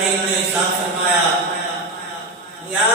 نے ارشاد فرمایا یا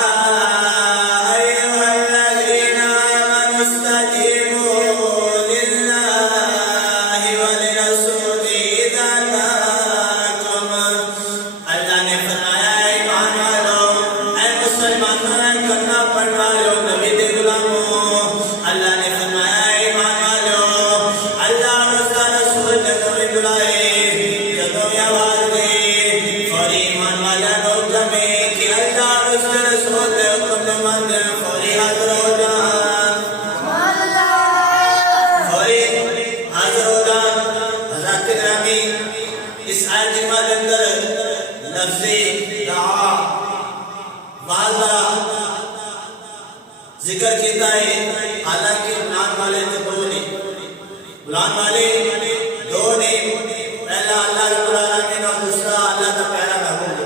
اس آیت کے اندر لفظ دعا واضح ذکر کیتا ہے، حالانکہ بلان والے تو دو نے، بلان والے دو نے، پہلا اللہ رب العالمین اور دوسرا اللہ کا پیارا محبوب۔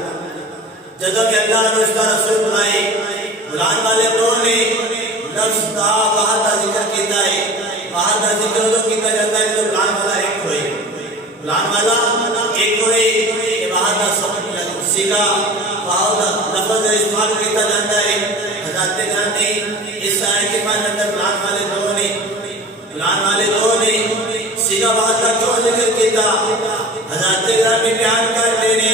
جدوں کہ اللہ نے اس کا رسول بلائے، بلان والے دو نے لفظ دعا واضح ذکر کیتا ہے، واضح ذکر تو کیتا جاتا ہے تو بلان والا ایک ہوئے، بلان والا ایک ہوئے، یہ واضح سیگا واضح لفظ استعمال کیتا جاتا ہے۔ حضرت گرامی اس آیت کے اندر بلان والے دو نے، بلان والے دو نے سیگا واضح کیوں ذکر کیتا؟ حضرت گرامی بیان کر دینے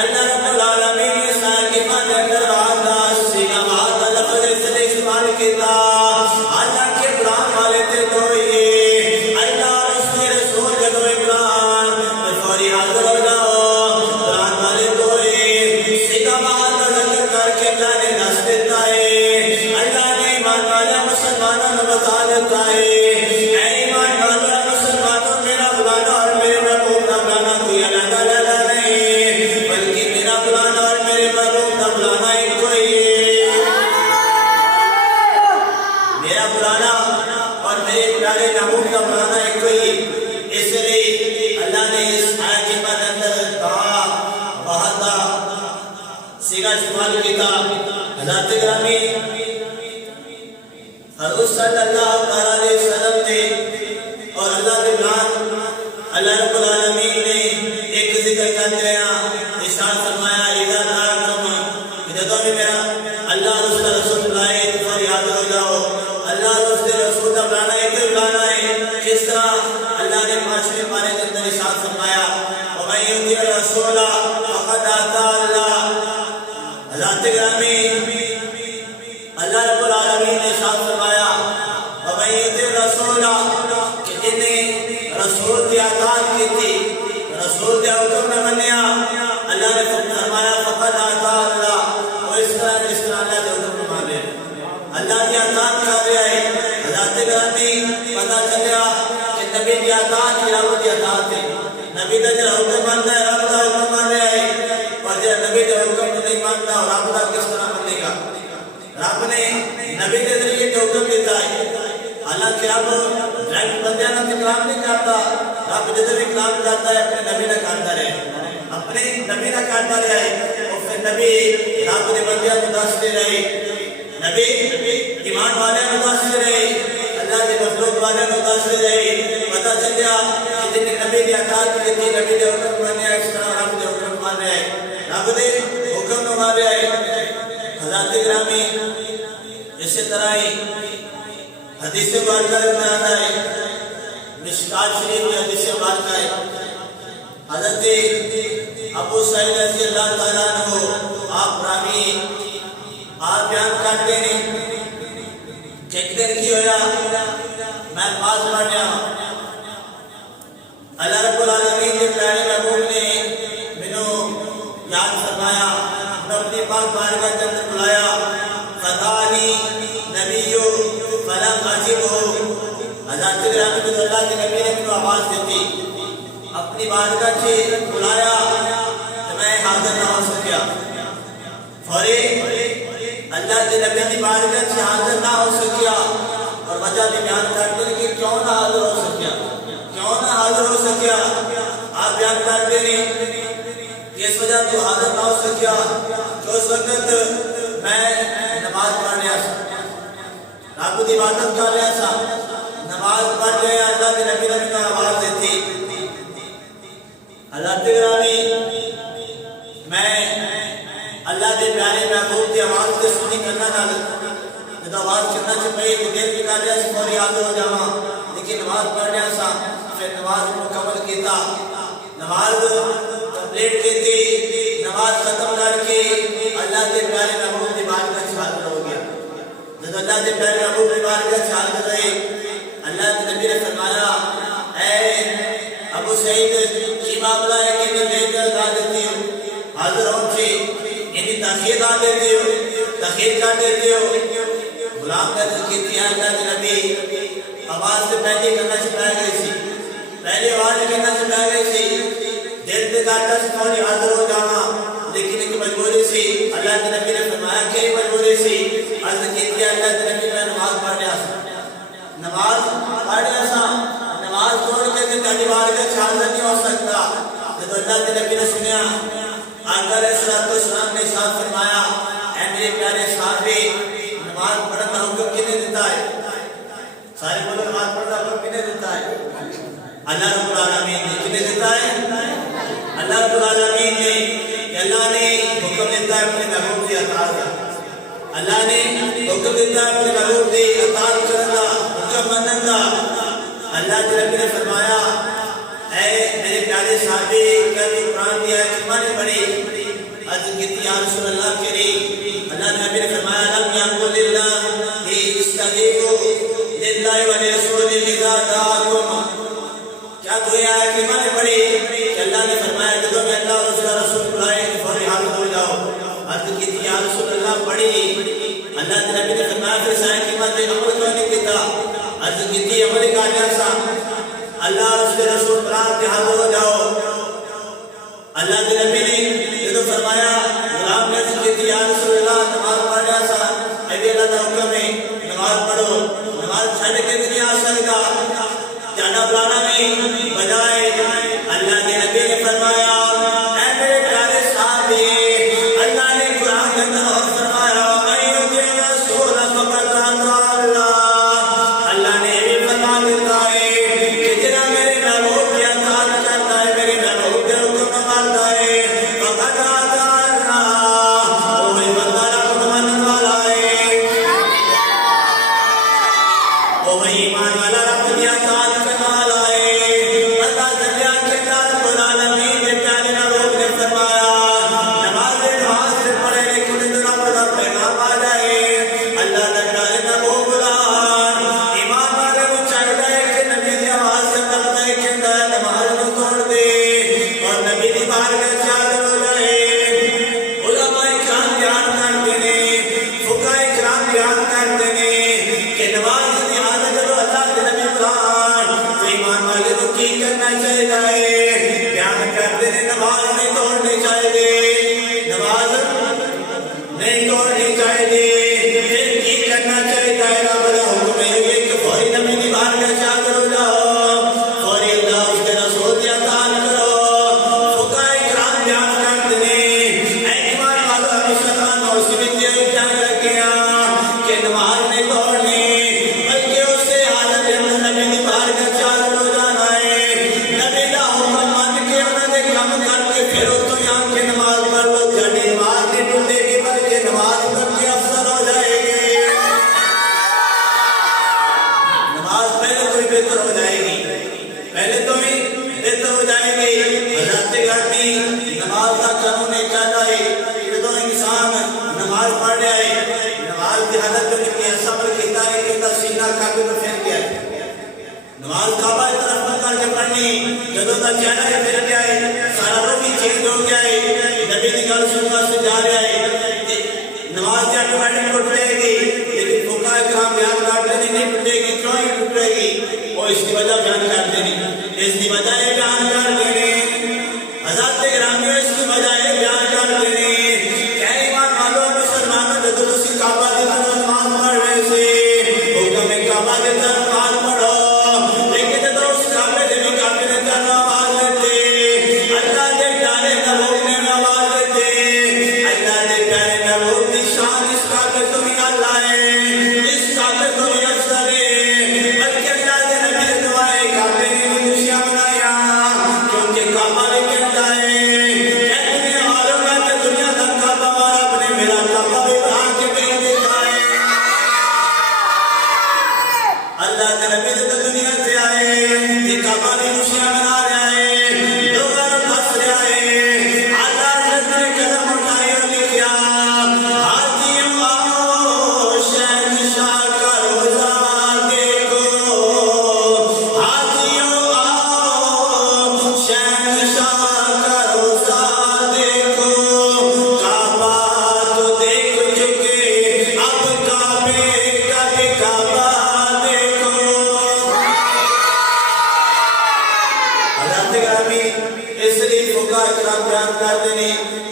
اللہ رب العالمین اس آیت کے اندر واضح سیگا واضح لفظ استعمال کیتا، حالانکہ بلان والے تھے دو یہ اللہ اور اس کے رسول جدو بلان فوری حاضر ہو جاؤ، بلان والے دو یہ سیگا واضح ذکر کر کے اللہ نے نس دیتا ہے، اللہ نے ایمان والے مسلمانوں نے بتا دیتا ہے اے ایمان والے مسلمانوں، میرا بلانا اور میرے محبوب کا بلانا کوئی الگ الگ نہیں، بلکہ میرا بلانا اور میرے محبوب کا بلانا ایک کوئی ہے، میرا بلانا اور میرے پیارے محبوب کا بلانا ایک کوئی ہے۔ اس لیے اللہ نے اس آیت کے اندر دعا بہتا سیگا استعمال کیتا۔ حضرت گرامی حضور صلی اللہ علیہ وسلم نے اور اللہ کے بلان اللہ رب العالمین نے ایک ذکر کرتے ہیں، ارشاد فرمایا اذا دعاکم، جدوں بھی میرا اللہ اور اس کا رسول بلائے تو فوری حاضر ہو جاؤ۔ اللہ اور اس کے رسول کا بلانا ایک بلانا ہے، جس طرح اللہ نے پانچویں پارے کے اندر ارشاد فرمایا وَمَن يُطِعِ الرَّسُولَ فَقَدْ أَطَاعَ اللَّهَ۔ حضرت گرامی اللہ رب العالمین نے ارشاد فرمایا وَمَن يُطِعِ الرَّسُولَ، کہ جن نے رسول کی اطاعت کی تھی، رسول کے حکم نے منیا، اللہ نے فرمایا فقد اطاع اللہ، وہ اس طرح جس طرح اللہ کے حکم کو مان رہے ہیں، اللہ کی اطاعت کر رہا ہے۔ حضرت گرامی پتہ چلیا کہ نبی کی اطاعت کی رب کی اطاعت ہے، نبی کا جو حکم مانتا ہے رب کا حکم مان رہا ہے، اور جو نبی کا حکم نہیں مانتا رب کا کس طرح مانے گا؟ رب نے نبی کے ذریعے جو حکم دیتا ہے، حالانکہ رب ڈائریکٹ بندیاں نے کلام نہیں کرتا، رب جدھر بھی کلام کرتا ہے اپنے نبی نے کرتا رہے، اپنے نبی نے کرتا رہے، اور پھر نبی رب نے بندیاں کو دستے رہے، نبی ایمان والے کو دستے رہے، اللہ کے مخلوق والے کو دستے رہے۔ پتہ چلیا کہ جن نے نبی کی اطاعت کی تھی، نبی کے حکم مانیا، اس طرح رب کے حکم مان رہے ہیں، رب نے حکم کو مان رہے ہیں۔ حضرت گرامی اسی طرح ہی حدیث مبارکہ میں آتا ہے، مشکات شریف کی حدیث مبارکہ ہے، حضرت ابو سعید رضی اللہ تعالیٰ عنہ آپ راوی آپ بیان کرتے ہیں کہ ایک دن کی ہویا میں نماز پڑھنے اللہ رب العالمین کے پیارے محبوب نے مینوں یاد فرمایا، اپنی پاک بارگاہ کے اندر بلایا، فدانی نبی فلم عجیب ہو۔ حضرت گرامی کو اللہ کے نبی نے مینوں آواز دیتی، اپنی بارگاہ سے بلایا تو میں حاضر نہ ہو سکیا، فوری اللہ کے نبی کی بارگاہ سے حاضر نہ ہو سکیا، اور وجہ بھی بیان کرتے ہیں کہ کیوں نہ حاضر ہو سکیا، کیوں نہ حاضر ہو سکیا؟ آپ بیان کرتے ہیں اس وجہ تو حاضر نہ ہو سکیا کہ اس وقت میں نماز پڑھ رہا سا، رب کی عبادت کر رہا سا، نماز پڑھ رہے اللہ کے نبی نے آواز دیتی۔ حضرت گرامی میں اللہ دے پیارے محبوب دی آواز کے سنی کرنا نال جب آواز کرنا چاہیے تو دیر بھی کر رہا سی فوری حاضر ہو جاواں لیکن نماز پڑھ رہا سا پھر نماز مکمل کیتا نماز کمپلیٹ کیتی نماز ختم کر کے اللہ دے پیارے محبوب دی بارگاہ میں حاضر ہو گیا جب اللہ دے پیارے محبوب دی بارگاہ میں حاضر رہے اللہ کے نبی نے فرمایا اے ابو سعید کی معاملہ ہے کہ میں دیر کر آ دیتی ہوں حاضر ہوں سے یعنی تاخیر آ دیتی ہو تاخیر کر دیتی ہو غلام کا ذکر کیا اللہ کے نبی آواز سے پہلے کرنا چاہتا گئی سی پہلے آواز کرنا چاہتا گئی سی دیر تک آتا سے فوری حاضر ہو جانا لیکن ایک مجبوری سی اللہ کے نبی نے فرمایا کہ مجبوری سی عرض کیا اللہ کے نبی میں نماز پڑھ رہا سا نماز پڑھ رہا سا نماز چھوڑ کے تیری بارگاہ میں حاضر نہیں ہو سکتا جب اللہ کے نبی نے سنیا آقا علیہ السلام نے ساتھ فرمایا اے میرے پیارے صحابی نماز پڑھنا حکم کنے دیتا ہے سارے بولو نماز پڑھنا حکم کنے دیتا ہے اللہ رب العالمین نے کنے دیتا ہے اللہ رب العالمین نے کہ اللہ نے حکم دیتا ہے اپنے محبوب کی اطاعت کا اللہ نے حکم دیتا ہے اپنے محبوب کی اطاعت کرنا حکم مننا اللہ کے نبی نے فرمایا اے میرے پیارے صحابی کل قرآن کی آیت میں نے پڑھی عرض کی یا رسول اللہ کریم اللہ کے نبی نے فرمایا لم یقل للہ استجیبوا للہ ولرسولہ اذا دعاکم کیا کوئی آیت کی میں نے پڑھی کہ اللہ نے فرمایا جب میں اللہ اور اس کا رسول بلائے کہ فوری حاضر ہو جاؤ عرض کی یا رسول اللہ پڑھی اللہ کے نبی نے فرمایا پھر اس آیت کی میں نے عمل کیوں نہیں کیتا عرض کی عمل کا جیسا اللہ اور اس کے رسول برات کے حاضر ہو جاؤ اللہ کے نبی نے جو فرمایا غلام نے عرض کی یا رسول اللہ نماز پڑھ رہا سا ابھی اللہ کا حکم ہے نماز پڑھو نماز چھڑ کے نہیں آ سکتا جانا بلانا نہیں بجائے اللہ کے نبی نے فرمایا اے میرے پیارے صحابی اللہ نے قرآن کے اندر فرمایا میں یطیع الرسول فقد اطاع اللہ اللہ نے یہ فرما دیتا ہے کہ جنا میرے محبوب کی اطاعت کرتا ہے میرے محبوب کے حکم مانتا ہے فقد اطاع اللہ وہی بندہ رب ماننے والا ہے وہی ایمان والا رب کی اطاعت کرنے والا ہے اللہ دریا کے رب العالمین نے پیارے محبوب نے فرمایا نماز سے پڑھے لیکن رب کا پیغام آ جائے اللہ نے پیارے محبوب ایمان والے کو چاہیے کہ نبی کی آواز سے کرتا ہے کہ نماز کو توڑ دے اور نبی کی بارگاہ میں حاضر ہو جائے علماء کرام بیان کرتے ہیں فقہاء کرام بیان کرتے ہیں کہ نماز کی حالت جب اللہ کے نبی قرآن تو ایمان والے کو کی کرنا چاہیے بیان کرتے ہیں نماز نہیں توڑنی چاہیے نماز نہیں توڑنی چاہیے پھر کی کرنا چاہیے رب کا حکم ہے کہ فوری نبی کی بارگاہ میں حاضر ہو جاؤ فوری اللہ اس کے رسول کی اطاعت کرو فقہاء کرام بیان کرتے ہیں اے ایمان والو مسلمانوں اسی میں یہ بیان کر گیا کہ نماز نہیں توڑنی بلکہ اس سے حالت کے اندر نبی کی بارگاہ میں حاضر ہو جانا ہے نبی کا حکم مان کے انہوں نے کام کر کے پھر تو یہاں کی نماز پڑھ لو جڑی نماز نہیں ٹوٹے گی بلکہ نماز پڑھ کے افسر ہو جائے گی نماز پہلے تو ہی بہتر ہو جائے گی پہلے تو ہی بہتر ہو جائے گی حضرت گھرمی نماز کا قانون ہے چاہتا ہے کہ تو انسان نماز پڑھ رہا ہے نماز کی حالت میں کہ ایسا پر کہتا ہے کہ اس سینہ کعبے میں پھیر گیا ہے نماز کعبہ کی طرف مت کر کے پڑھنی جب کا چہرہ ہے پھر گیا ہے سارا روح بھی چینج ہو گیا ہے نبی کی گل سننا سے جا رہا ہے نماز کی آٹومیٹک ٹوٹ جائے گی لیکن فقہاء کرام بیان کرتے ہیں نہیں ٹوٹے گی کیوں ہی ٹوٹے گی وہ اس کی وجہ بیان کرتے ہیں اس کی وجہ یہ بیان کرتے ہیں حضرت گرامی اس کی وجہ یہ بیان کرتے ہیں کہ ایمان والو مسلمانوں جو دوسری کعبہ کی طرف نماز پڑھ رہے تھے حکم کعبہ کی طرف نماز پڑھو لیکن جب اس کعبے سے بھی کعبے نے طرف آواز دیتے اللہ کے پیارے محبوب نے آواز دیتے اللہ کے پیارے محبوب کی شان اس کعبے کو بھی اللہ ہے اس کعبے کو بھی افسر ہے بلکہ اللہ کے نبی نے دعائے کعبے کی بھی خوشیاں منایا کیونکہ کعبہ بھی کہتا ہے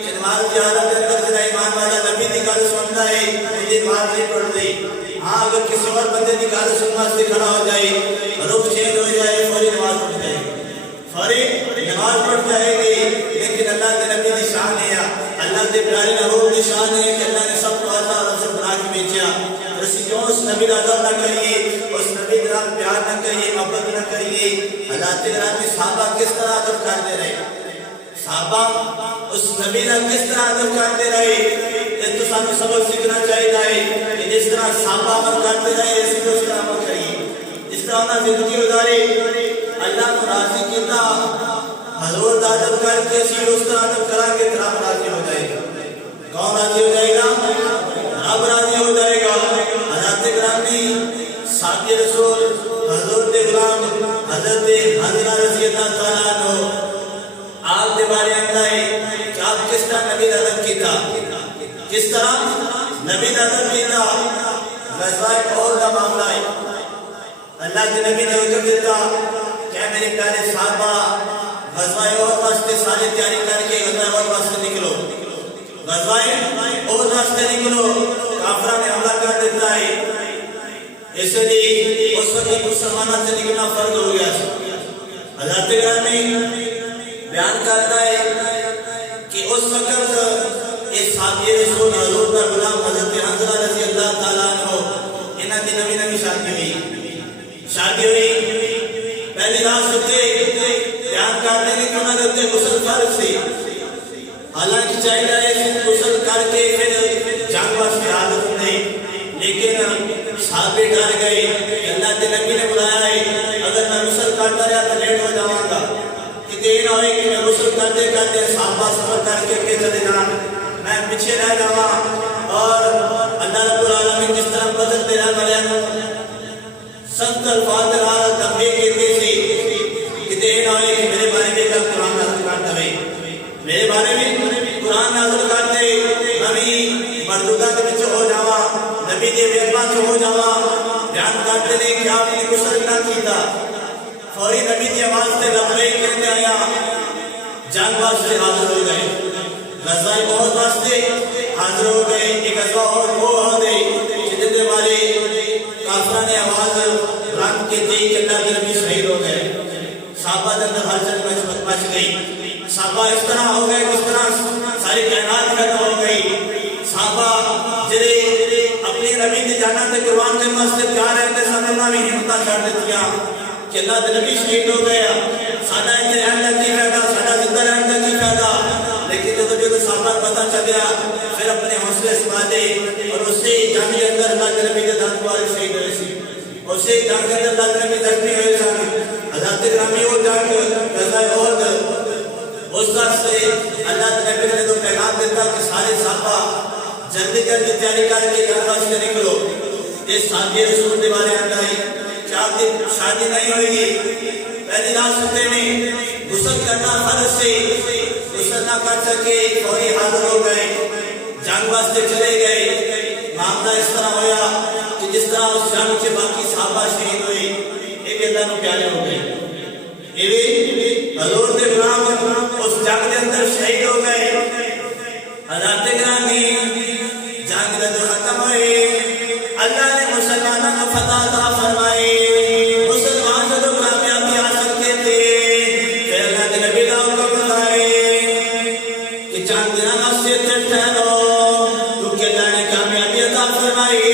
کہ نماز کی حالت کے اندر جڑا ایمان والا نبی دی گل سنتا ہے اودی نماز نہیں پڑھدی. ہاں اگر کسی اور بندے دی گل سننا سے کھڑا ہو جائے رخ چینج ہو جائے فوری نماز پڑھ جائے گی, فوری نماز پڑھ جائے گی. لیکن اللہ کے نبی دی شان ہے, اللہ کے پیارے محبوب کی شان ہے کہ اللہ نے سب کو عطا اور سب بنا کے بھیجا. اسی کیوں اس نبی کا ادب نہ کریے, اس نبی کے نام پیار نہ کریے, محبت نہ کریے. اللہ کے نام کے صحابہ کس طرح ادب کرتے رہے, صحابہ اس نبی کا کس طرح ادب کرتے رہے. اس تو سانو سبق سیکھنا چاہیے کہ جس طرح صحابہ عمل کرتے رہے اسی کو اس طرح عمل کریے. جس طرح انہاں زندگی گزاری اللہ کو راضی کیتا, حضور دا ادب کر کے اسی اس طرح ادب کرا کے رب راضی ہو جائے گا. کون راضی ہو جائے گا؟ رب راضی ہو جائے گا. حضرت گرامی ساتھ رسول حضور دے غلام حضرت حضرت رضی اللہ تعالیٰ عنہ آپ دے بارے اندر ہے کہ آپ کس طرح نبی دا ادب کیتا, کس طرح نبی دا ادب کیتا. غزوہ احد دا معاملہ ہے, اللہ کے نبی نے حکم دیتا کہ میرے پیارے صحابہ غزوہ احد واسطے ساری تیاری کر کے غزوہ احد واسطے نکلو, غزوہ احد واسطے نکلو. کافروں نے حملہ کر دیتا ہے, اس لیے اس وقت مسلمانوں سے نکلنا فرض ہو گیا. حضرت گرامی بیان کرتا ہے کہ اس وقت اس صحابی رسول حضور کا غلام حضرت حنظلہ رضی اللہ تعالیٰ عنہ انہاں دی نبی نبی شادی ہوئی. پہلی رات ستے بیان کرنے کی کیوں نہ کرتے غسل فرض سے, حالانکہ چاہیے غسل کر کے پھر جنگ واسطے حاضر ہونے, لیکن صحابے ڈر گئے کہ اللہ کے نبی نے بلایا ہے, اگر میں غسل کرتا رہا تو لیٹ ہو جاؤں گا, کہ یہ نہ ہوئے کہ میں غسل کرتے کرتے صحابہ سفر کر کے چلے جان, میں پیچھے رہ جاؤں. اور اللہ رب العالمین جس طرح بدل دے رہا والے سخت الفاظ رہا تنبیہ کہتے تھے کہ یہ نہ ہوئے کہ میرے بارے میں کا قرآن نازل کر دے, میرے بارے میں قرآن نازل کر دے, نبی مردودہ کے بچے ہو جاوا, نبی کے بیربان سے ہو جاوا. بیان کرتے نہیں کہ آپ نے غسل نہ کیتا, فوری نبی کی آواز سے لبیک کہتے آیا, جنگ واسطے حاضر ہو گئے, غزوہ احد واسطے حاضر ہو گئے. ایک غزوہ اور وہ ہو گئی جتنے والے کافروں نے آواز بلند کی تھی کہ اللہ کے نبی شہید ہو گئے. صحابہ اندر ہلچل مچ گئی. صحابہ اس طرح ہو گئے جس طرح ساری کائنات ختم ہو گئی. صحابہ جڑے اپنی نبی کی جانت سے قربان کرنے واسطے تیار رہتے سمجھنا بھی ہمتاں چھڑ دتیاں کہ اللہ کے نبی شہید ہو گیا, ساڈا اتنے رہن کا کی فائدہ, ساڈا زندہ رہن کا کی فائدہ. لیکن جب صحابہ پتہ چلیا پھر اپنے حوصلے سنبھالے اور اسی جنگ کے اندر اللہ کے نبی کے دم پر شہید ہوئے سی, اسی جنگ کے اندر اللہ کے نبی زخمی ہوئے سن. حضرت گرامی وہ جنگ غزوہ احد اس وقت سے اللہ کے نبی نے تو پیغام دیتا کہ سارے صحابہ جلدی جلدی تیاری کر کے گھر واسطے نکلو. اس صحابی رسول کے بارے میں ہے کہ آپ کی شادی نہیں ہوئے گی, پہلی رات سنتے نہیں, غسل کرنا فرض سے, غسل نہ کر سکے فوری حاضر ہو گئے, جنگ واسطے چلے گئے. معاملہ اس طرح ہوا کہ جس طرح اس جنگ کے باقی صحابہ شہید ہوئے, ایک اللہ کو پیارے ہو گئے, حضور کے غلام اس جنگ کے اندر شہید ہو گئے. حضرت گرامی جنگ جب ختم ہوئی اللہ نے مسلمانوں کو فتح عطا فرمائی. مسلمان جب کامیابی حاصل کیتے پھر اللہ کے نبی کا حکم بتائے کہ چاند دنوں سے ٹھہرو کیونکہ اللہ نے کامیابی عطا فرمائی.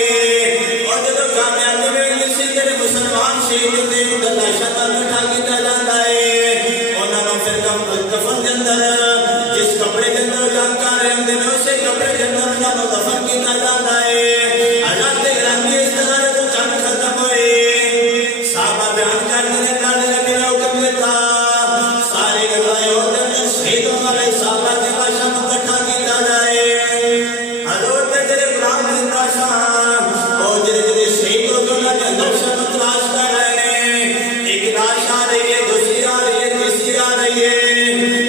اور جب کامیابی میں کسی طرح مسلمان شہید ہوتے ہیں تو لاشاں کا اٹھا کیتا جاتا ہے, انہوں نے پھر کفن کے اندر جس کپڑے کے اندر جنگ کر رہے ہوتے ہیں اسی کپڑے کے اندر انہوں نے دفن کیتا جاتا ہے.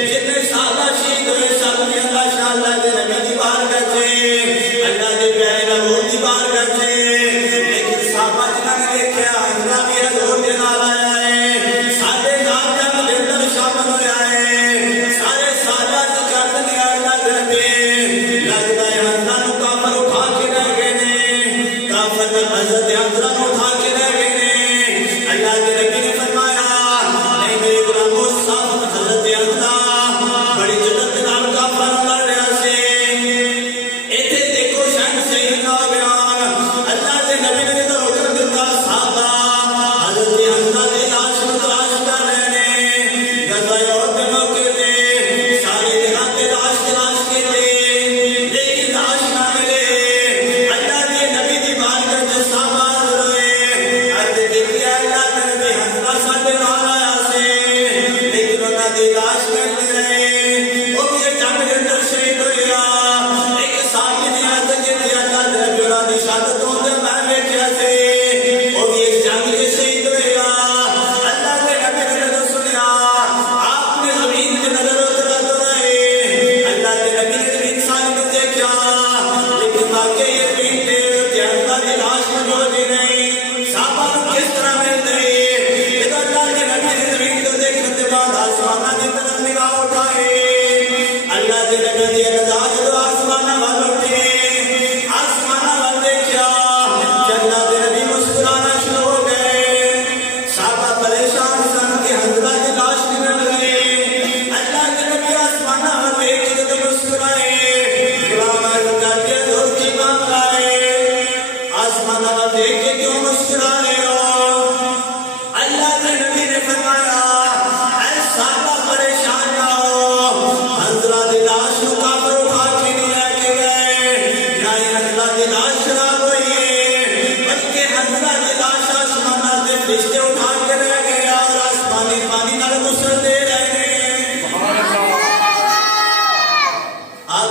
جتنے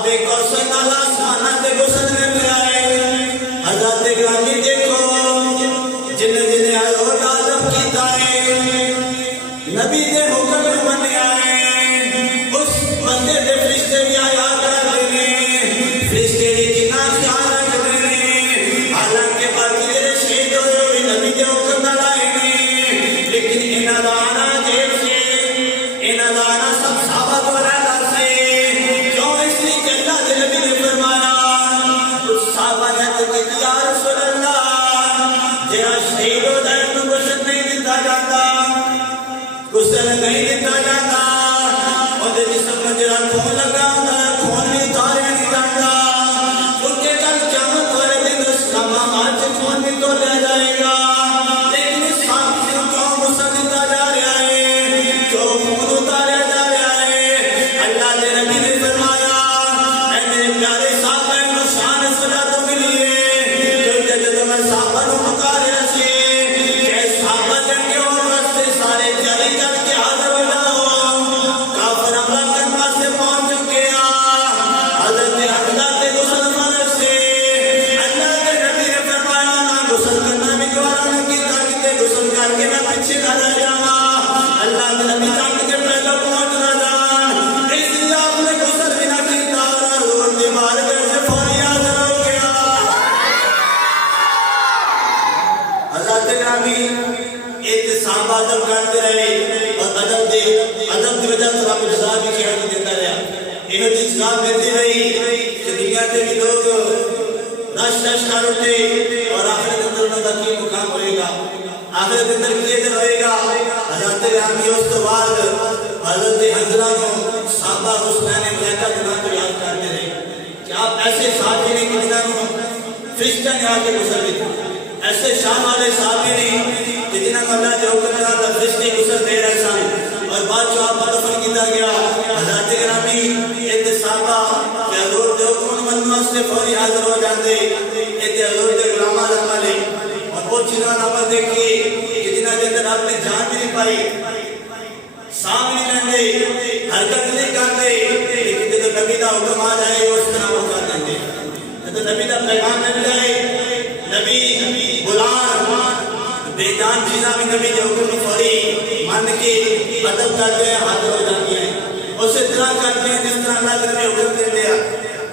آبے کوثر نال آسماناں تے گسلنے پہ آئے حضرت گرامی دیکھو جن جن حضور دا ادب کیتا ہے نبی دے حکم نوں منیا ہے اس بندے دے فرشتے بھی آیا کرتے ہیں فرشتے بھی کتنا خیال رکھتے ہیں حالانکہ باقی جڑے شہید ہوئے وہ بھی نبی دے حکم نال آئے ہیں لیکن انہاں دا آنا جیل سے انہاں دا آنا سب صحابہ کو علیحدہ سے کیوں اس لیے کہ اللہ دے نبی نے فرمایا کچھ صحابہ نے کہا یا رسول اللہ جڑا شہید ہو جائے انہوں کو غسل نہیں دیتا جاتا غسل نہیں دیتا جاتا اور جسم میں جڑا خون لگا ہوتا ہے خون بھی اتاریا نہیں جاتا کیونکہ کل قیامت والے دن اس کا معاملہ سے خون بھی تو لے جائے گا لیکن اس صحابی کو کیوں غسل دیتا جا رہا ہے کیوں خون اتاریا جا رہا ہے اللہ کے نبی نے فرمایا اے میرے پیارے صحابہ کو شان سجادوں کے لیے کیونکہ جب میں صحابہ کو پکاریا سی کہ صحابہ جنگے اور رستے سارے جاری کر کے حاضر ہو جاؤ کافر حملہ کرنے سے پہنچ چکے ہیں حضرت حمزہ کے غسل فرض سے اللہ کے نبی نے فرمایا نہ غسل کرنا بھی گوارا نہ کیتا کہ غسل کر کے میں پیچھے نہ رہ جاواں اللہ کے نبی جان کے پہلے پہنچ نہ جان اس لیے آپ نے غسل بھی نہ کیتا اور حضور کی بارگاہ سے فوری حاضر ہو گیا حضرت گرامی ایک صحابہ ادب کرتے رہے اور ادب کی وجہ سے رب رضا بھی کھیل دیتا رہا یہ جی سزا ملتی رہی کہ دنیا کے بھی لوگ رش کر اٹھے اور آخر کے اندر انہوں کا کی مقام ہوئے گا آخر کے اندر کی ادھر ہوئے گا حضرت گرامی اس تو بعد حضرت حنظلہ کو صحابہ حسنین ملائکہ جناب کو یاد کرتے رہے کہ آپ ایسے صحابی نے کہ جنہوں فرشتہ نے آ کے غسل دیتے ایسے شان والے صحابی نہیں کہ جنہوں کو اللہ کے حکم کے ساتھ فرشتے غسل دے رہے سن اور بعد جو آپ کو دفن کیا گیا حضرت گرامی ایک صحابہ کہ حضور دے حکم مننے سے فوری حاضر ہو جاندے ایک حضور دے غلاماں والے اور وہ چیزاں نہ دیکھی کہ جنہاں کے اندر آپ نے جان بھی نہیں پائی سانپ نہیں لیندے حرکت نہیں کرتے لیکن جب نبی دا حکم آ جائے اس طرح وہ کر دیں گے جب نبی دا پیغام مل جائے نبی غلام بے جان چیزاں بھی نبی کے حکم کو فوری مان کے ادب کرتے ہیں حاضر ہو جاتی ہیں اسی طرح کرتے ہیں جس طرح اللہ کے حکم دے دیا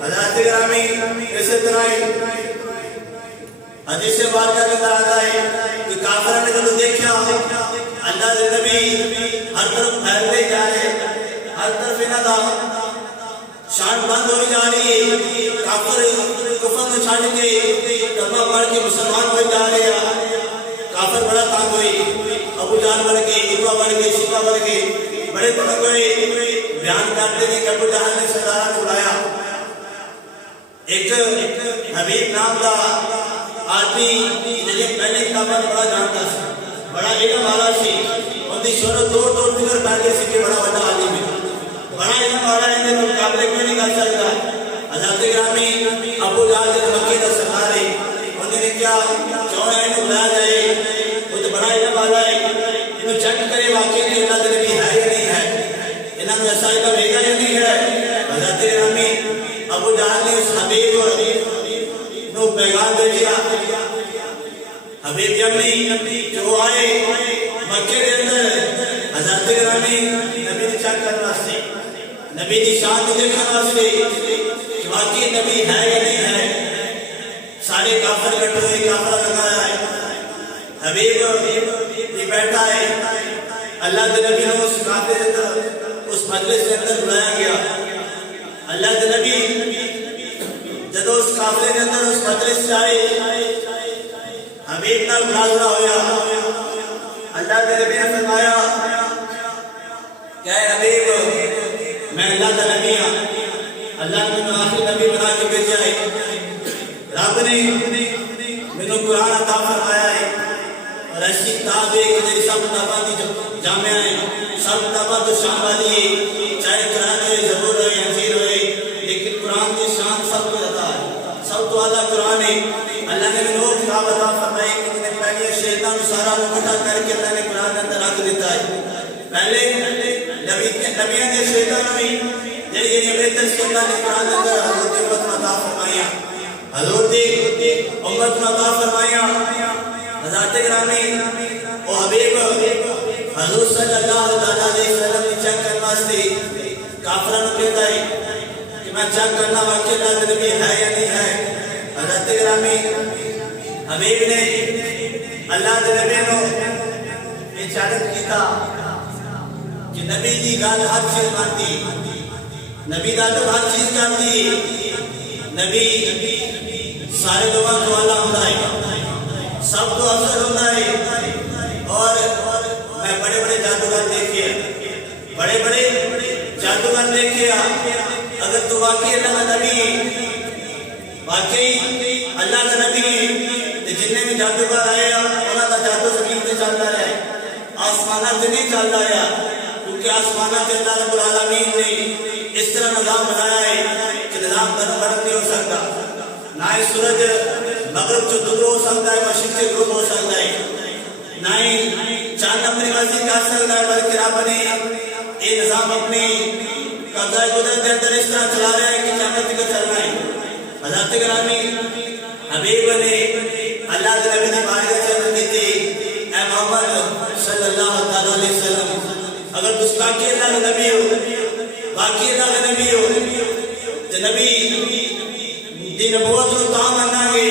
حضرت گرامی اسی طرح حدیث سے بات کا اندر آتا ہے کہ کافروں نے جب دیکھا اللہ کے نبی ہر طرف پھیلتے جا رہے ہر طرف انہاں دا شان بند ہوئی جا رہی ہے کافر کفر کو چھاڑ کے کلمہ پڑھ کے مسلمان ہوئے جا رہے ہیں کافر بڑا تنگ ہوئی ابو جہل بڑھ گئے عتبہ بڑھ گئے شیبہ بڑھ گئے بڑے تنگ ہوئے بیان کرتے ہیں کہ ابو جہل نے سردارہ کو بلایا ایک حبیب نام کا آدمی جنہیں پہلے کتابیں بڑا جانتا سی بڑا علم والا سی ان کی شہرت دور دور تک پھیل سی کہ بڑا بڑا عالم ہے بڑا علم والا ہے ان کے مقابلے کوئی نہیں کر سکتا حضرت گرامی ابو جہل کے مکے کا سردار ہے انہوں نے کیا کیوں ہے انہیں بلایا جائے وہ تو بڑا علم والا ہے انہوں چیک کرے واقعی کہ اللہ کے نبی ہے یا نہیں ہے انہوں نے ایسا کا بھیجا یا نہیں ہے حضرت گرامی ابو جہل نے اس حبیب کو پیغام بھیجا حبیب یمنی جو آئے مکے کے اندر حضرت گرامی نبی نے چیک کرنا سے نبی کی شان کو دیکھنا سے کہ واقعی نبی ہے یا نہیں ہے سارے کافر کٹھے ہوئے کافر لگایا ہے حبیب یہ بیٹھا ہے اللہ کے نبی نے اس کافر کے اندر اس مجلس کے اندر بلایا گیا اللہ کے نبی جب اس قافلے کے اندر اس مجلس سے آئے حبیب نہ مناظرہ ہویا اللہ کے نبی نے فرمایا کہ اے حبیب میں اللہ کا نبی ہوں اللہ نے مجھے آخری نبی بنا کے بھیجا ہے رب نے مجھے قرآن عطا فرمایا ہے اور ایسی کتاب ہے کہ میری سب کتاباں کی جامعہ ہیں سب کتاباں تو شان والی ہے چاہے قرآن ہوئے زبور ہوئے انجیل ہوئے لیکن قرآن کی شان سب کو عطا ہے سب تو اعلیٰ قرآن ہے اللہ نے وہ کتاب عطا فرمائی کہ جنہیں پہلے شیطان سارا اکٹھا کر کے اللہ نے قرآن کے اندر رکھ دیتا ہے پہلے نبیوں نے شیطان بھی جب یہ بہتر سے اللہ نے قرآن کے اندر حضور دی امت میں عطا فرمایا حضرات گرامی او حبیب حضور صلی اللہ علیہ وسلم نے چیک کرنا واسطے کافروں کو کہتا ہے کہ میں چیک کرنا واقعی اللہ کے نبی ہے یا نہیں ہے. حضرت گرامی حبیب نے اللہ کے نبی کو یہ چیلنج کیتا کہ نبی دی گل ہر چیز مانتی, نبی دا تو ہر چیز کرتی, نبی سارے لوگوں کو والا ہوتا ہے, سب کو افضل ہوتا ہے. اور میں بڑے بڑے جادوگر دیکھے, بڑے بڑے جادوگر دیکھے, اگر تو واقعی اللہ کا نبی, واقعی اللہ کا نبی, جتنے بھی جادوگر آئے انہوں کا جادو زمین پہ چلتا رہے, آسمانہ سے نہیں چلتا ہے, کیونکہ آسمانہ سے اللہ رب العالمین نے اس طرح نظام بنایا ہے کہ نظام درم برم نہیں ہو سکتا. نہ ہی سورج مغرب سے دور ہو سکتا ہے, مشرق سے غروب ہو سکتا ہے, نہ ہی چاند اپنی مرضی کر سکتا ہے, بلکہ رب نے یہ نظام اپنی قبضہ قدرت کے اندر اس طرح چلا رہا ہے کہ قیامت تک چلنا ہے. حضرت گرامی حبیب نے اللہ کے نبی نے بارگاہ سے عرض کی تھی, اے محمد صلی اللہ علیہ وسلم, اگر تس واقعی اللہ کا نبی ہو, واقعی اللہ کا نبی ہو, تو نبی دی نبوت کو تاں ماننا گے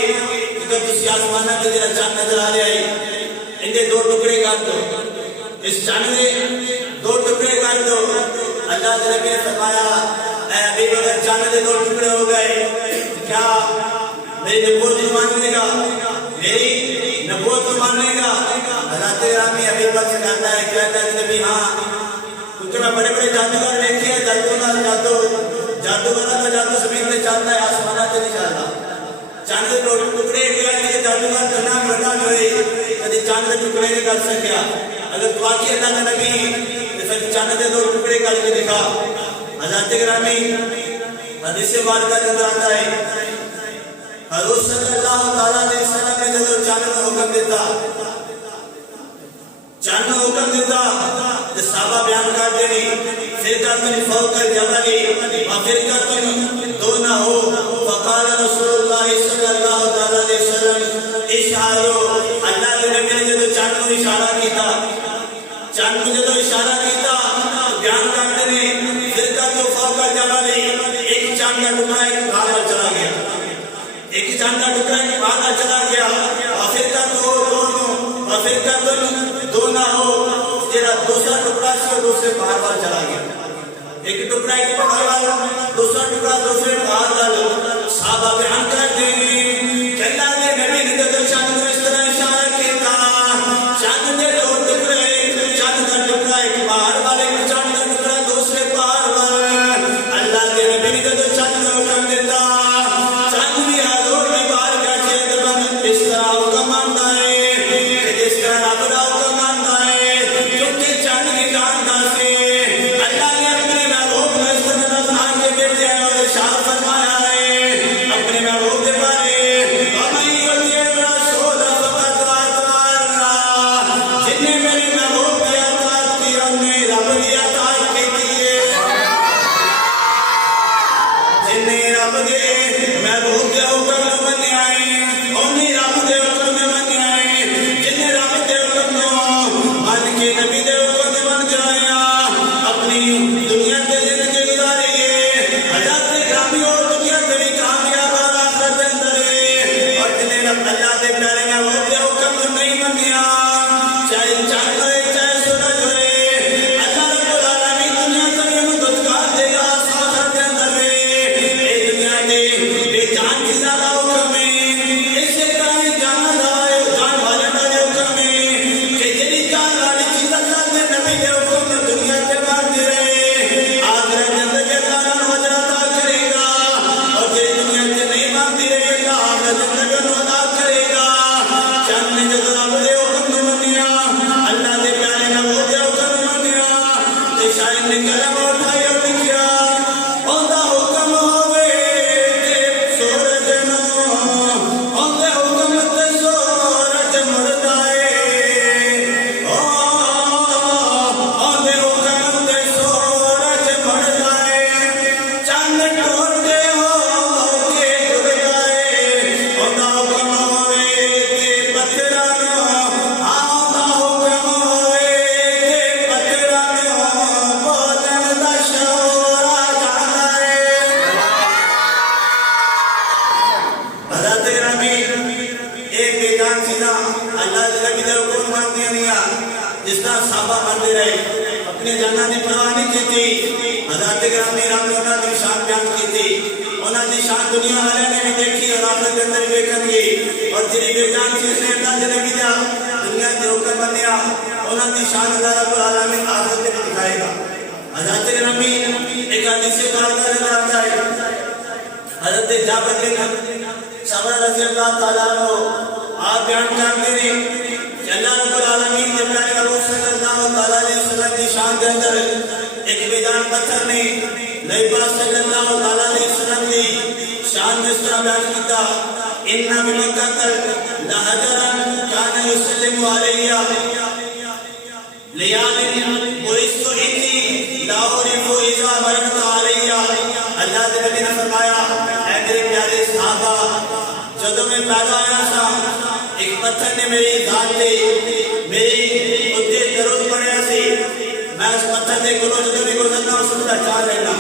کہ تسی آسمانہ کے جڑا چاند نظر آ رہا ہے ان دے دو ٹکڑے کر دو, اس چاند دے دو ٹکڑے کر دو. اللہ کے نبی نے فرمایا, اے حبیب اگر چاند دے دو ٹکڑے ہو گئے کیا میری نبوت کو ماننے گا, میری نبوت کو ماننے گا؟ حضرت گرامی حبیب سے کہتا ہے کہ نبی ہاں, کیونکہ میں بڑے بڑے جادوگر دیکھے ہیں, جادوگروں کا جادو زمین پہ چلتا ہے, آسمانہ سے نہیں چلتا. چاند کے ٹکڑے کے جادوگر کرنا بڑا جو ہے کبھی چاند کے ٹکڑے نہیں کر سکیا. اگر واقعی اللہ کا نبی تو پھر چاند کے دو ٹکڑے کر کے دکھا. حضرت گرامی حدیث مبارکہ کے اندر آتا ہے حضور صلی اللہ علیہ وسلم نے جو چاند کو حکم دیتا, چاند کو حکم دیتا تو صحابہ بیان کرتے نہیں, فرقۃ فوق الجبل وفرقۃ دونہ, فقال رسول اللہ صلی اللہ علیہ وسلم اشارو. اللہ کے نبی نے جو چاند کو اشارہ کیتا, چاند کو جو اشارہ کیتا بیان کرتے نہیں, فرقۃ فوق الجبل, ایک چاند کا ٹکڑا ایک باہر چلا گیا, ایک چاند کا ٹکڑا ایک باہر چلا گیا. وفرقۃ دونہ, جڑا دوسرا ٹکڑا سی دوسرے باہر وال چلا گیا, ایک ٹکڑا ایک باہر وال, دوسرا ٹکڑا دوسرے باہر وال. صحابہ بیان کرتے ہیں کہ اللہ کے نبی نے تو چاند کو اس طرح اشارہ کیا, چاند کے دو ٹکڑے, چاند کا ٹکڑا ایک باہر وال, ایک چاند کا ٹکڑا دوسرے باہر وال. اللہ کے نبی نے تو چاند کو حکم دیتا, چاند بھی حضور میں باہر کا چیز بن اس طرح حکم مانتا ہے کہ جس طرح رب کا حکم مانتا ہے, کیونکہ چاند کی جانتا سے اللہ نے اپنے محبوب میں اس طرح بنا کے بیٹھے ہیں اور ارشاد فرمایا ہے اپنے محبوب کے بارے, وَمَن يُطِعِ الرَّسُولَ فَقَدْ أَطَاعَ اللَّهَ, جن نے میرے محبوب کی اطاعت کی ہم نے رب کی اطاعت کی ہے, جن نے رب کے محبوب کے حکم نہ منے آئے انہیں رب کے حکم نہ منے آئے, جن نے رب کے حکم نہ مان کے نبی کے حکم نہ من گیا اپنی دنیا کے زندگی گزاری ہے. حضرت گرامی اور دنیا کے بھی کامیاب اور آخرت کے اندر ہے, اور جن نے رب اللہ کے پیارے محبوب کے حکم نہ نہیں منیا, چاہے چاند ہوئے چاہے سورج ہوئے, اللہ رب العالمین دنیا سے بھی مددگار دے گا آخرت کے اندر ہے. اے دنیا کے بے جان کی زیادہ حکم ہے, اسے طرح جان والے کا حکم ہے کہ جنی جان والی چیز اللہ کے نبی کے حکم میں دنیا کے مانتے رہے, آخرت کے اندر کے قانون وجہ عطا کرے گا, اور جنی دنیا کے نہیں مانتی رہے گا آخرت کے اندر کے عطا کرے گا. چاند نے جو رب کے حکم نہ منیا, اللہ کے پیارے محبوب کے حکم نہ منیا, تو شاید نے قلم اٹھائی اور لکھیا, اوندا حکم ہوئے تے حضرت گرامی ایک بے جان چیزاں اللہ کے نبی نے حکم مان دیا نہیں جس طرح صحابہ مانتے رہے اپنے جانوں کی پرواہ نہیں کی تھی حضرت گرامی رب نے انہوں نے شان بیان کی تھی انہوں نے شان دنیا والے نے بھی دیکھی اور آخرت کے اندر بھی دیکھیں گے اور جی بے جان چیز نے اللہ کے نبی دیا دنیا کے حکم بنیا انہوں نے شان اللہ رب العالمین آخرت کے دکھائے گا حضرت گرامی ایک حدیث پاک کا نظر آتا ہے حضرت جابر بن سمرہ رضی اللہ تعالیٰ عنہ آپ بیان کرتے ہیں کہ اللہ رب العالمین کے پیارے محبوب صلی اللہ علیہ وسلم کی شان کے اندر ایک بے جان پتھر نے نبی پاک صلی اللہ علیہ وسلم کی شان جس طرح بیان کیتا ان بمکہ لحجرا کان یسلم علیہ لیال بعثت انی لا اعرف اذا مررت علیہ اللہ کے نبی نے فرمایا اے میرے پیارے صحابہ جب میں پیدا آیا تھا ایک پتھر نے میری ذات تے میری اتنے درود پڑھیا سی میں اس پتھر دے کولوں جدوں بھی گزرنا اس کو پہچان لینا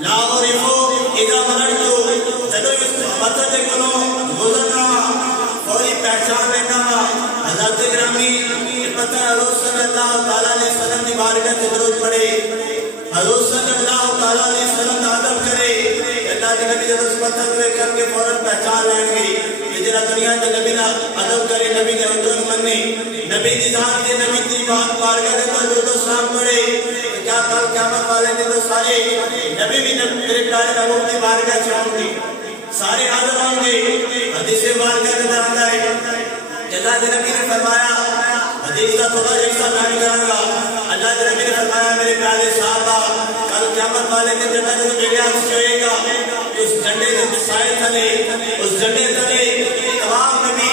لا اعرف اذا مررت جدوں اس پتھر دے کولوں گزرنا فوری پہچان لینا حضرت گرامی یہ پتھر حضور صلی اللہ علیہ وسلم کی بارگاہ میں درود پڑھے حضور صلی اللہ علیہ وسلم کا ادب کرے اللہ کے نبی جب اس پتھر کو کر کے فوراً پہچان لیں گے کہ جرا دنیا کے نبی کا ادب کرے نبی کے حکم مننے نبی کی ذات کے نبی کی بات بارگاہ میں درود و سلام پڑھے کیا کل قیامت والے دن تو سارے نبی بھی میرے پیارے محبوب کی بارگاہ سے آؤں گے سارے حاضر ہوں گے حدیث بارگاہ کے اندر آتا ہے اللہ کے نبی نے فرمایا حدیث کا تھوڑا حصہ بیان کروں گا اللہ کے نبی نے فرمایا میرے پیارے صحابہ کل قیامت والے دن جب تک میرے ہاتھ چھوئے گا اس جھنڈے کے سائے تلے اس جھنڈے تلے تمام نبی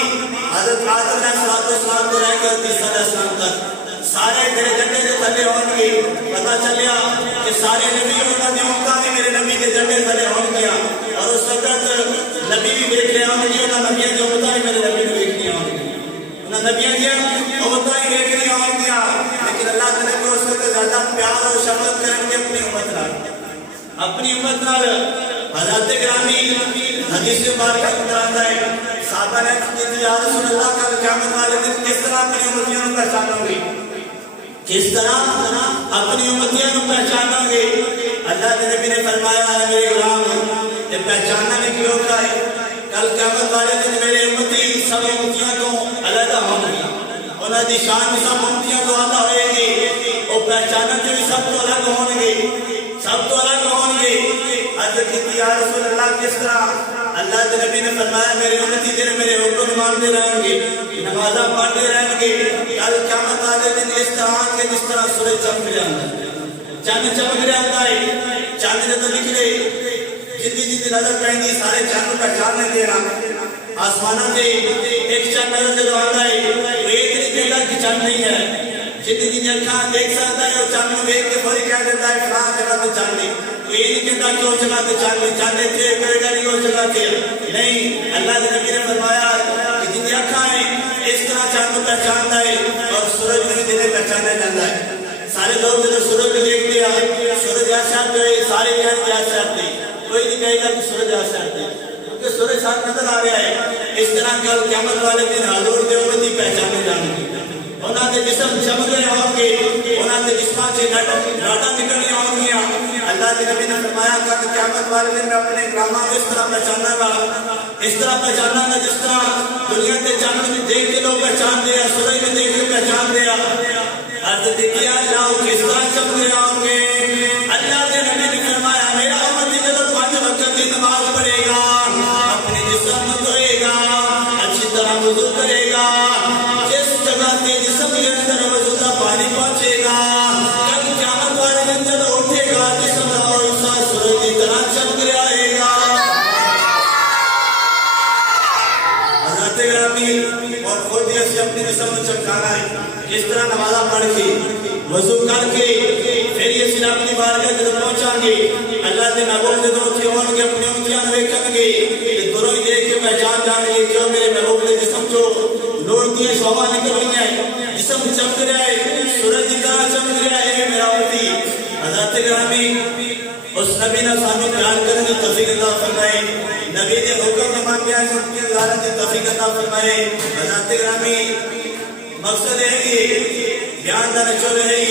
حضرت آدم علیہ السلام کو رہ کر عیسیٰ علیہ السلام تک سارے میرے جھنڈے کے تلے ہوں گے پتہ چلیا کہ سارے نبی انہوں نے امتہ بھی میرے نبی کے جھنڈے تلے ہوں گیا اور اس وقت نبی بھی دیکھ رہے ہوں گے انہوں نبیوں کے امتہ بھی میرے نبی کو دیکھ رہے ہوں گے انہوں نبیوں کے امتہ ہی دیکھ رہے ہوں گیا لیکن اللہ کے نبی اس وقت زیادہ پیار اور شفقت کریں گے اپنی امت نال اپنی امت نال حضرت گرامی حدیث مبارکہ کے اندر آتا ہے صحابہ نے کہا یا رسول اللہ کل قیامت والے دن کس طرح اپنی امتیوں کو پہچانوں گے کس طرح اپنی امتیوں کو پہچانوں گے اللہ کے نبی نے فرمایا ہے میرے غلام یہ پہچاننا نہیں کیوں ہوتا ہے کل قیامت والے دن میرے امتی سب امتیوں کو علیحدہ ہوں گے انہوں نے شان سب امتیوں کو علیحدہ ہوئے گی وہ پہچاننا جو بھی سب تو الگ ہوں گے سب تو الگ ہوں گے حضرت کی یا رسول اللہ کس طرح اللہ کے نبی نے فرمایا میرے امتی جنہیں میرے حکم مانتے رہیں گے نمازہ پڑھتے رہیں گے کل قیامت والے دن اس طرح کے جس طرح سورج چمک جاتا ہے چاند چمک جاتا ہے چاند جب نکلے جتنی نظر پہنی سارے چاند کو پہچان نہیں دے رہا آسمانوں سے ایک چاند نظر جب آتا ہے ایک نہیں کہتا کہ چاند نہیں ہے جتنی جگہ دیکھ سکتا ہے اور چاند کو دیکھ کے فوری کہہ دیتا ہے فلاں جگہ پہ چاند نہیں تو یہ نہیں کہتا کہ وہ جگہ پہ چاند نہیں چاندے تھے کرے گا نہیں وہ جگہ تھے نہیں اللہ کے نبی نے فرمایا کہ جتنی آنکھیں اس طرح چاند کو پہچانتا ہے اور سورج کو جنہیں پہچانا جاتا ہے سارے لوگ جب سورج کو دیکھ لیا سورج ایسے آتے ہیں سارے کہتے ہیں ایسے آتے ہیں کوئی نہیں کہے گا کہ سورج ایسے آتے ہیں کیونکہ سورج ساتھ نظر آ گیا ہے اس طرح کل قیامت والے دن حضور کے امتی پہچانے جانے گے انہوں نے جسم چمک رہے ہوں گے انہوں نے جسمان سے ڈاٹا نکلنے ہوں گیا اللہ کے نبی نے فرمایا کہ قیامت والے دن میں اپنے اکرامہ کو اس طرح پہچانا گا اس طرح پہچانا گا جس طرح دنیا کے چاند میں دیکھ کے لوگ پہچان دیا سورج میں دیکھ کے پہچان دیا حضرت کیا جاؤ کس طرح چمک رہے ہوں گے اللہ کے نبی نے فرمایا میرا امتی جب 5 وقت کی نماز پڑھے گا اپنے جسم کو دھوئے گا اچھی طرح وضو کرے گا جس جگہ کے جسم کے اندر وضو کا پانی پہنچے گا کل قیامت والے دن جب اٹھے گا جسم اور انسان سورج کی طرح چمک رہا ہے گا حضرت گرامی اور خود ہی اپنے جسم کو چمکانا ہے اس طرح نمازہ پڑھ کے وضو کر کے پھر یہ سر اپنی بارگاہ جب پہنچاں گے اللہ کے محبوب جب اٹھے ہوں گے اپنے امتیاں دیکھیں گے کہ دونوں ہی دیکھ کے پہچان جان گے کیوں میرے محبوب کے جسم کو نور کی شوبہ نکل رہی ہے جسم چمک رہا ہے سورج کی طرح چمک رہا ہے میرا امتی حضرت گرامی اس نبی نے سانو بیان کرنے کی توفیق عطا فرمائے، نبی نے حکم نمان بیان کی غارت کی توفیق عطا فرمائے۔ حضرت گرامی مقصد ہے کہ بیان دا نچول ہے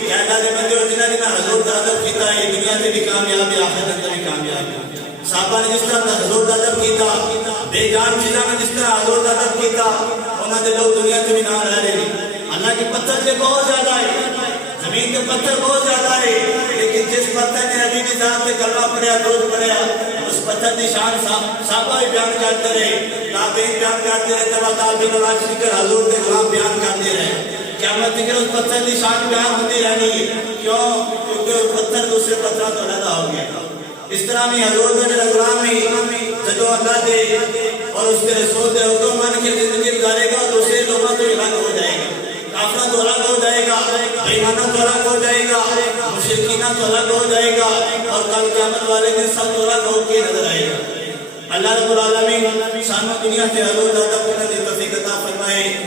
کہ اللہ دے بندے اور جنہ جنہ حضور دا ادب کیتا ہے دنیا سے بھی کامیاب ہے آخرت اندر بھی کامیاب ہے۔ صحابہ نے جس طرح حضور دا ادب کیتا، بے جان چیزاں نے جس طرح حضور دا ادب کیتا، انہاں دے لوگ دنیا سے بھی نہ رہ رہے۔ اللہ کے پتھر سے بہت زیادہ ہے، زمین کے پتھر بہت زیادہ ہے، لیکن جس پتھر نے نبی کی ذات سے کلمہ پڑھا درود پڑھا اس پتھر کی شان صحابہ بھی بیان کرتے رہے، تابعین بیان کرتے رہے، تبع تابعین اور آج فکر حضور کے غلام بیان کرتے رہے۔ قیامت تک اس پتھر کی شان بیان ہوتی رہنی ہے، کیوں؟ کیونکہ وہ پتھر دوسرے پتھروں تو علیحدہ ہو گیا۔ اس طرح میں حضور کا جو غلام ہے جدو اللہ دے اور اس کے رسول دے حکم مان کے زندگی گزارے گا دوسرے لوگوں تو الگ ہو جائے گا، کافرہ تو الگ ہو جائے گا، بےایمانہ تو الگ ہو جائے گا، مشرکینہ تو الگ ہو جائے گا، اور کل قیامت والے دن سب تو الگ ہو کے نظر آئے گا۔ اللہ رب العالمین سانو دنیا سے حضور دادا کرنے کی توفیق عطا فرمائے۔